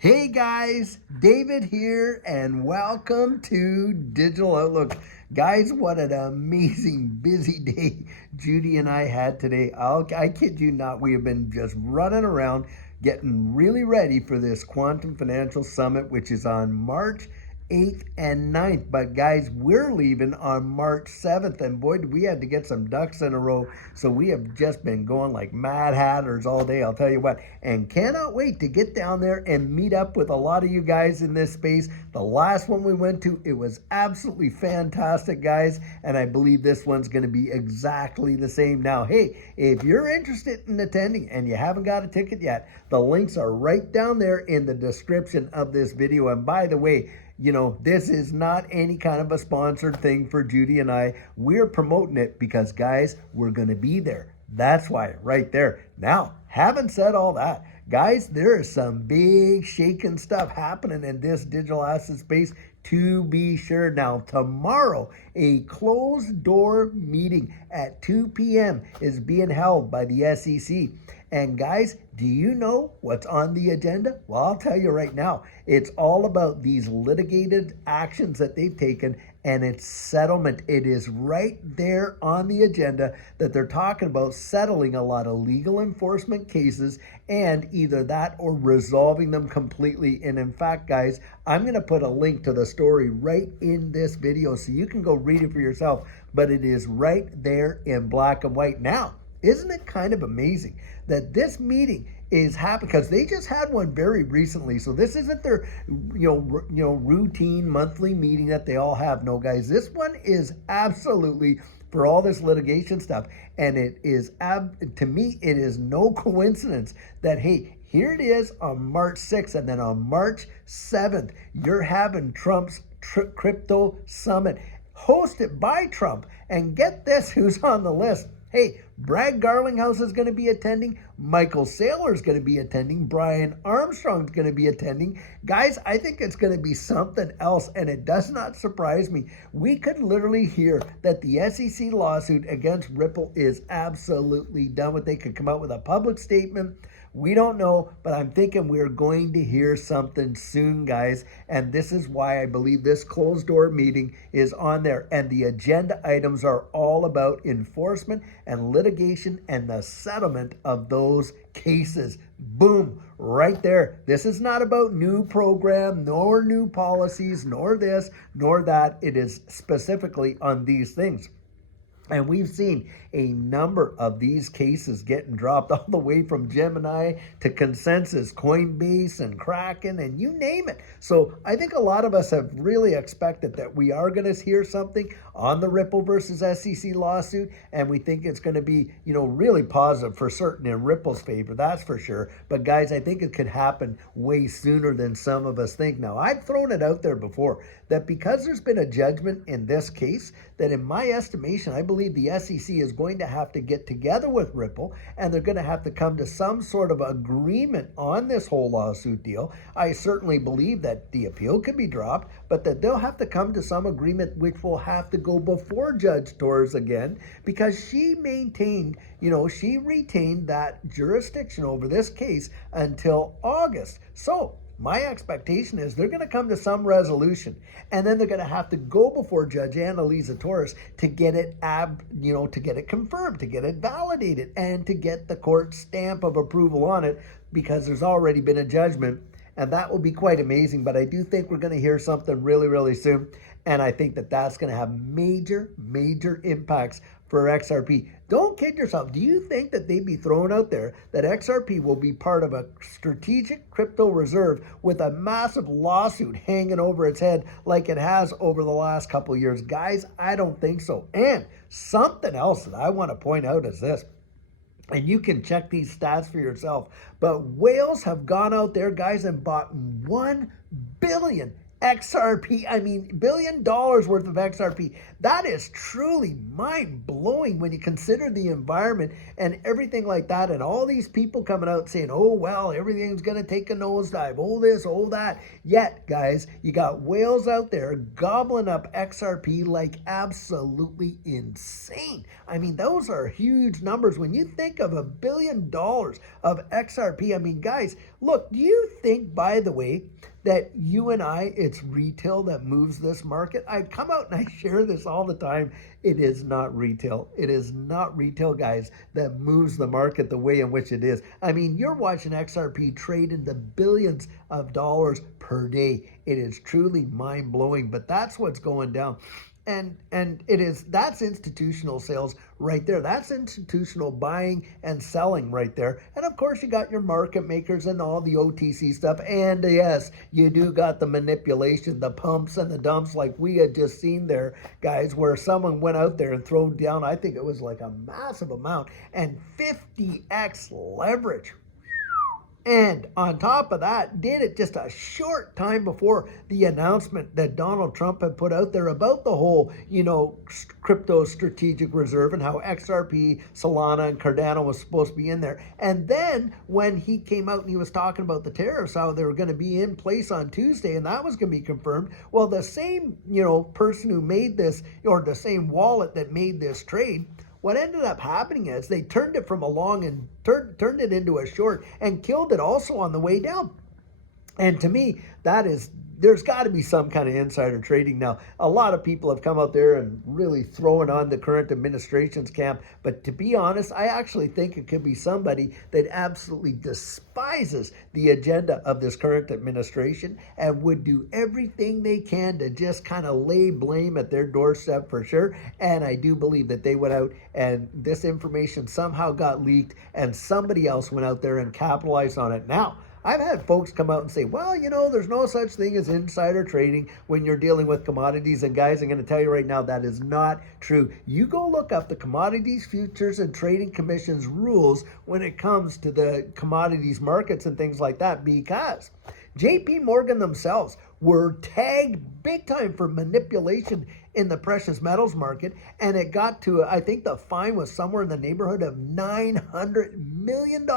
Hey guys, David here, and welcome to Digital Outlook. Guys, what an amazing busy day Judy and I had today. I kid you not, we have been just running around getting really ready for this Quantum Financial Summit, which is on March 8th and 9th. But guys, we're leaving on March 7th, and boy, we had to get some ducks in a row. So we have just been going like mad hatters all day, I'll tell you what, and cannot wait to get down there and meet up with a lot of you guys in this space. The last one we went to, it was absolutely fantastic, guys, and I believe this one's going to be exactly the same. Now, hey, if you're interested in attending and you haven't got a ticket yet, the links are right down there in the description of this video. And by the way, this is not any kind of a sponsored thing for Judy and I. We're promoting it because, guys, we're going to be there. That's why, right there. Now, having said all that, guys, there is some big shaking stuff happening in this digital asset space, to be sure. Now, tomorrow, a closed door meeting at 2 p.m. is being held by the SEC. And guys, do you know what's on the agenda? Well, I'll tell you right now. It's all about these litigated actions that they've taken and its settlement. It is right there on the agenda that they're talking about settling a lot of legal enforcement cases, and either that or resolving them completely. And in fact, guys, I'm going to put a link to the story right in this video so you can go read it for yourself. But it is right there in black and white. Now, isn't it kind of amazing that this meeting is happening, because they just had one very recently? So this isn't their routine monthly meeting that they all have. No, guys, this one is absolutely for all this litigation stuff. And it is, to me, it is no coincidence that, hey, here it is on March 6th, and then on March 7th, you're having Trump's crypto summit hosted by Trump. And get this, who's on the list? Hey, Brad Garlinghouse is going to be attending. Michael Saylor is going to be attending. Brian Armstrong is going to be attending. Guys, I think it's going to be something else, and it does not surprise me. We could literally hear that the SEC lawsuit against Ripple is absolutely done with. They could come out with a public statement. We don't know, but I'm thinking we're going to hear something soon, guys. And this is why I believe this closed door meeting is on there. And the agenda items are all about enforcement and litigation and the settlement of those cases. Boom, right there. This is not about new program, nor new policies, nor this, nor that. It is specifically on these things. And we've seen a number of these cases getting dropped, all the way from Gemini to Consensus, Coinbase, and Kraken, and you name it. So I think a lot of us have really expected that we are going to hear something on the Ripple versus SEC lawsuit, and we think it's going to be, really positive for certain in Ripple's favor, that's for sure. But guys, I think it could happen way sooner than some of us think. Now, I've thrown it out there before that because there's been a judgment in this case, that in my estimation, I believe the SEC is going to have to get together with Ripple, and they're going to have to come to some sort of agreement on this whole lawsuit deal. I certainly believe that the appeal could be dropped, but that they'll have to come to some agreement, which will have to go before Judge Torres again, because she maintained, she retained that jurisdiction over this case until August. So my expectation is they're going to come to some resolution, and then they're going to have to go before Judge Annalisa Torres to get it, to get it confirmed, to get it validated, and to get the court stamp of approval on it, because there's already been a judgment, and that will be quite amazing. But I do think we're going to hear something really, really soon, and I think that that's going to have major, major impacts for XRP. Don't kid yourself. Do you think that they'd be thrown out there that XRP will be part of a strategic crypto reserve with a massive lawsuit hanging over its head like it has over the last couple of years? Guys, I don't think so. And something else that I want to point out is this, and you can check these stats for yourself, but whales have gone out there, guys, and bought 1 billion XRP, I mean, $1 billion worth of XRP. That is truly mind blowing when you consider the environment and everything like that. And all these people coming out saying, oh, well, everything's going to take a nosedive. Oh, this, oh, that. Yet, guys, you got whales out there gobbling up XRP like absolutely insane. I mean, those are huge numbers. When you think of $1 billion of XRP, I mean, guys, look, do you think, by the way, that you and I, it's retail that moves this market? I come out and I share this all the time. It is not retail. It is not retail, guys, that moves the market the way in which it is. I mean, you're watching XRP trade into billions of dollars per day. It is truly mind-blowing, but that's what's going down. And that's institutional sales right there. That's institutional buying and selling right there. And of course, you got your market makers and all the OTC stuff. And yes, you do got the manipulation, the pumps and the dumps like we had just seen there, guys, where someone went out there and threw down, I think it was like a massive amount, and 50x leverage. And on top of that, did it just a short time before the announcement that Donald Trump had put out there about the whole, crypto strategic reserve and how XRP, Solana, and Cardano was supposed to be in there. And then when he came out and he was talking about the tariffs, how they were going to be in place on Tuesday, and that was going to be confirmed. Well, the same, person who made this, or the same wallet that made this trade, what ended up happening is they turned it from a long and turned it into a short and killed it also on the way down. And to me, there's got to be some kind of insider trading now. A lot of people have come out there and really throwing on the current administration's camp. But to be honest, I actually think it could be somebody that absolutely despises the agenda of this current administration and would do everything they can to just kind of lay blame at their doorstep for sure. And I do believe that they went out and this information somehow got leaked and somebody else went out there and capitalized on it. Now, I've had folks come out and say, well, there's no such thing as insider trading when you're dealing with commodities. And guys, I'm going to tell you right now, that is not true. You go look up the Commodities Futures and Trading Commission's rules when it comes to the commodities markets and things like that, because JP Morgan themselves were tagged big time for manipulation in the precious metals market, and it got to, I think the fine was somewhere in the neighborhood of $900 million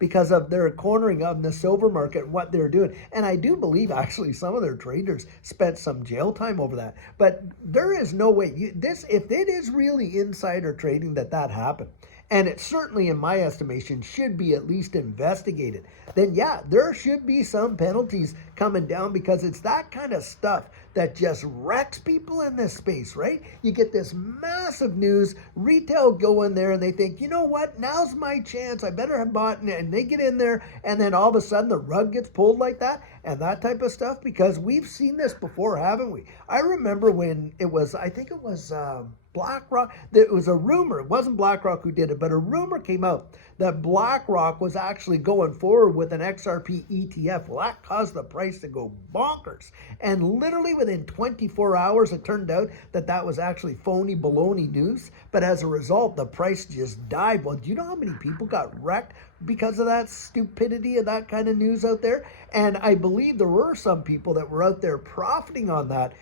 because of their cornering of the silver market and what they're doing. And I do believe actually some of their traders spent some jail time over that. But there is no way, if it is really insider trading that happened, and it certainly, in my estimation, should be at least investigated, then yeah, there should be some penalties coming down, because it's that kind of stuff that just wrecks people in this space, right? You get this massive news, retail go in there and they think, you know what, now's my chance, I better have bought, and they get in there, and then all of a sudden the rug gets pulled like that, and that type of stuff, because we've seen this before, haven't we? I remember when it was, I think it was BlackRock, it was a rumor, it wasn't BlackRock who did it, but a rumor came out that BlackRock was actually going forward with an XRP ETF. Well, that caused the price to go bonkers. And literally within 24 hours, it turned out that was actually phony baloney news. But as a result, the price just died. Well, do you know how many people got wrecked because of that stupidity and that kind of news out there? And I believe there were some people that were out there profiting on that,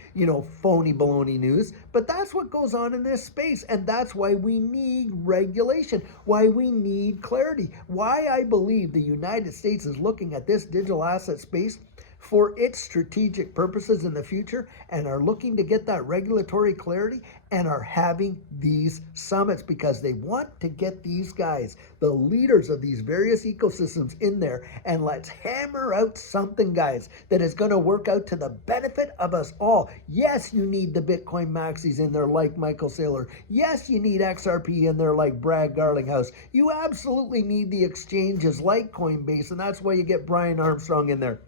phony baloney news. But that's what goes on in this space. And that's why we need regulation, why we need clarity, why I believe the United States is looking at this digital asset space for its strategic purposes in the future, and are looking to get that regulatory clarity, and are having these summits because they want to get these guys, the leaders of these various ecosystems, in there, and let's hammer out something, guys, that is going to work out to the benefit of us all. Yes, you need the Bitcoin maxis in there like Michael Saylor. Yes, you need XRP in there like Brad Garlinghouse. You absolutely need the exchanges like Coinbase, and that's why you get Brian Armstrong in there.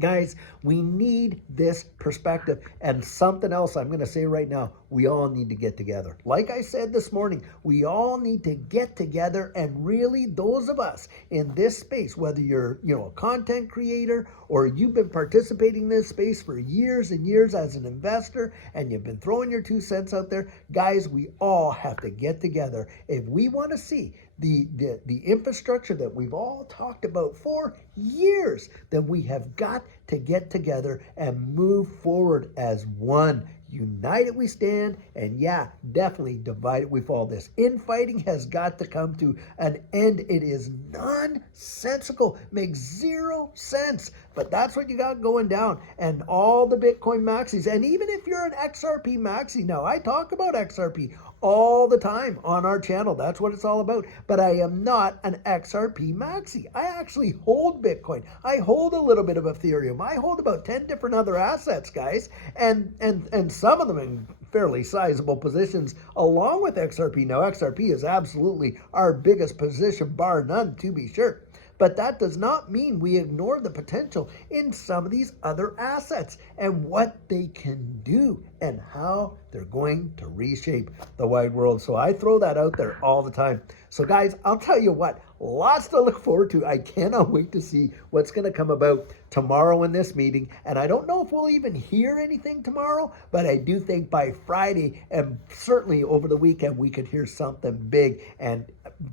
Guys, we need this perspective. And something else I'm going to say right now, we all need to get together. Like I said this morning, we all need to get together, and really those of us in this space, whether you're, a content creator or you've been participating in this space for years and years as an investor and you've been throwing your 2 cents out there, guys, we all have to get together if we want to see the infrastructure that we've all talked about for years. Then we have got to get together and move forward as one. United we stand, and yeah, definitely divided we fall. This infighting has got to come to an end. It is nonsensical, makes 0 sense, but that's what you got going down. And all the Bitcoin maxis, and even if you're an XRP maxi, now I talk about XRP all the time on our channel. That's what it's all about. But I am not an XRP maxi. I actually hold Bitcoin. I hold a little bit of Ethereum. I hold about 10 different other assets, guys, and some of them in fairly sizable positions along with XRP. Now, XRP is absolutely our biggest position, bar none, to be sure. But that does not mean we ignore the potential in some of these other assets and what they can do and how they're going to reshape the wide world. So I throw that out there all the time. So guys, I'll tell you what, lots to look forward to. I cannot wait to see what's going to come about tomorrow in this meeting. And I don't know if we'll even hear anything tomorrow, but I do think by Friday and certainly over the weekend, we could hear something big. And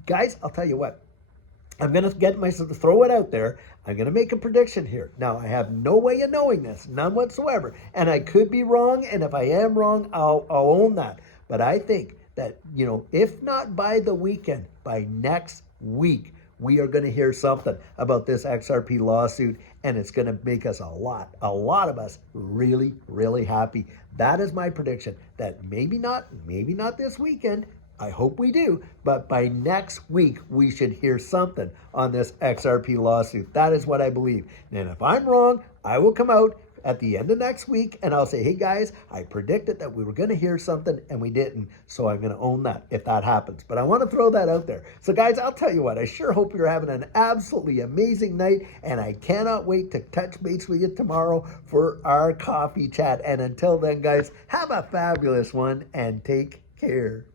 guys, I'll tell you what, I'm going to get myself to throw it out there. I'm going to make a prediction here. Now, I have no way of knowing this, none whatsoever. And I could be wrong. And if I am wrong, I'll own that. But I think that, if not by the weekend, by next week, we are going to hear something about this XRP lawsuit. And it's going to make us a lot of us really, really happy. That is my prediction, that maybe not this weekend. I hope we do, but by next week, we should hear something on this XRP lawsuit. That is what I believe. And if I'm wrong, I will come out at the end of next week and I'll say, hey guys, I predicted that we were going to hear something and we didn't. So I'm going to own that if that happens. But I want to throw that out there. So guys, I'll tell you what, I sure hope you're having an absolutely amazing night. And I cannot wait to touch base with you tomorrow for our coffee chat. And until then, guys, have a fabulous one and take care.